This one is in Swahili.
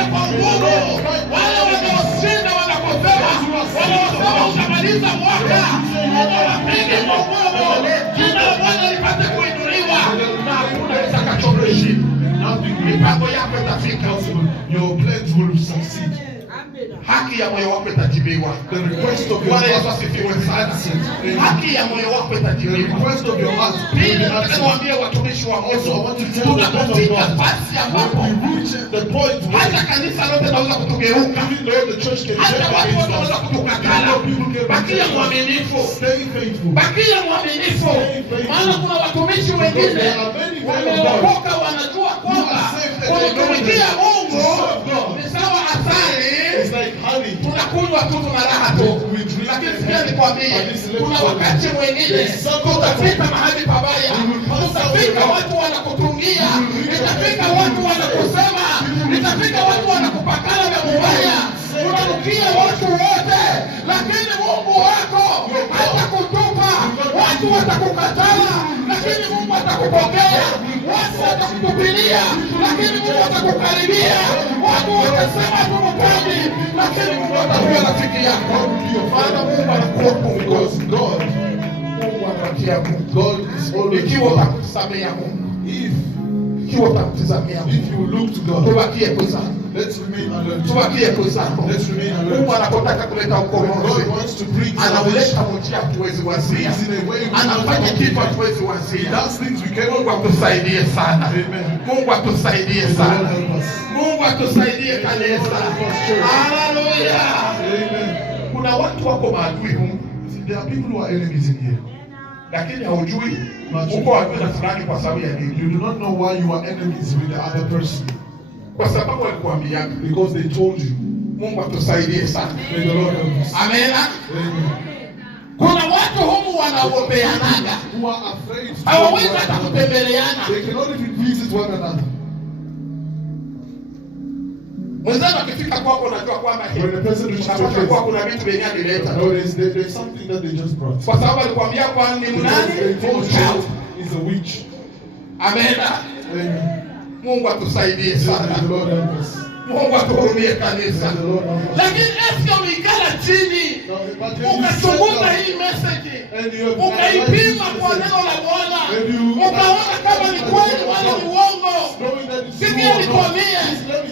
wapige kwa nguvu. Wale wanaoshinda wanaposema, wanaosema utamaliza mwaka, wapige kwa nguvu. Jina la Bwana lipate kuinuliwa na hakuna kitakachokushi. Mipango yako itafika. Your plans will succeed. Haki ya moyo wako itajibiwa. The request of your Bwana Yesu heart asifiwe is sana. answered. Haki ya moyo wako The itajibiwa. request of your heart will Pili, be nataka answered. niwaambie watumishi wa Also, I Mungu, want to tell the people of tunapofika God, nafasi ambapo when we reach the point where hata kanisa lote linaweza kutugeuka, even though the church can hata get watu against wanaweza us, kutukatala. Bakia mwaminifu, stay faithful. bakia mwaminifu, maana kuna watumishi wengine wameokoka, wanajua kwamba kumtumikia Mungu ni sawa asali. It's like honey. Tunakunywa tu, tuna raha tu. Lakini sikia nikwambie, kuna wakati mwingine tutafika mahali pabaya. Tutafika watu wanakutungia, itafika watu wanakusema, itafika watu wanakupakana na mubaya, unanukia watu wote, lakini Mungu wako hatakutupa. Watu watakukatala, lakini Mungu atakupokea. Watu watakutupilia, lakini Mungu atakukaribia. Watu watasema tumutaji, lakini Mungu atakuwa rafiki yako. Maana Mungu anakuwa Because God, Mungu anatia Mungu. God is always Ikiwa God. utamtazamia Mungu, If utamtazamia Mungu, you look to God, tubakie kuzama, let's remain alert. tubakie kuzama. Let's remain alert. Mungu anapotaka kuleta When ukombozi, God wants to bring anauleta salvation, njia hatuwezi wazia, He's in a way we anafanya cannot kitu comprehend. hatuwezi He wazia. does things we Mungu cannot. atusaidie sana. Amen. Mungu atusaidie May the Lord sana. help us. Mungu atusaidie kanisa. Haleluya. Amen. Kuna watu wako maadui Mungu, See, there are people who are enemies in here. lakini haujui uko adui na fulani kwa sababu ya nini? You do not know why you are enemies with the other person. Kwa sababu alikuambia. Because they told you. Mungu atusaidie sana. May the Lord help us. Amen. Amen. Kuna watu humu wanaogopeanaga, Who are afraid to go hawawezi to hata one another. kutembeleana. They cannot even visit one another. Mwenzako akifika kwako unajua kwamba When the person reaches your unapata kuwa place, kuna vitu vyenye alileta. no, there's something that they just brought. Kwa sababu alikwambia kwa ni Because mnani? they told Mchawi. you is a witch. Amena. Amen. Mungu atusaidie May sana. the Lord help us. Mungu atuhurumie kanisa. May the Lord help us. Lakini eske umekala chini Now, but when you ukachunguza sit hii message, down and you have ukaipima analyzed kwa this neno la Bwana, and you ukaona kama ni kweli wala ni uongo, knowing that it's sikia true or not, nikwambie, please let me